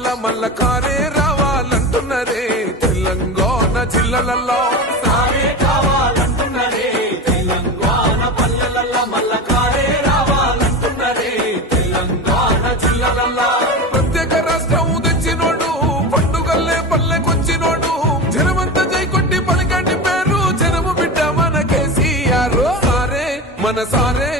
మల్ల కారే రావాలంటున్నరే తెలంగాణ జిల్లాలలో సారే కావాలంటున్నరే తెలంగాణ పల్లెలలో మల్ల కారే రావాలంటున్నరే తెలంగాణ జిల్లాలలో ప్రత్యేక రాష్ట్రం తెచ్చినోడు పండుగల్లే పల్లెకొచ్చినోడు జనమంతా జై కొట్టి పలికండి పేరు జనము బిడ్డ మన కేసీఆర్ సారే మన సారే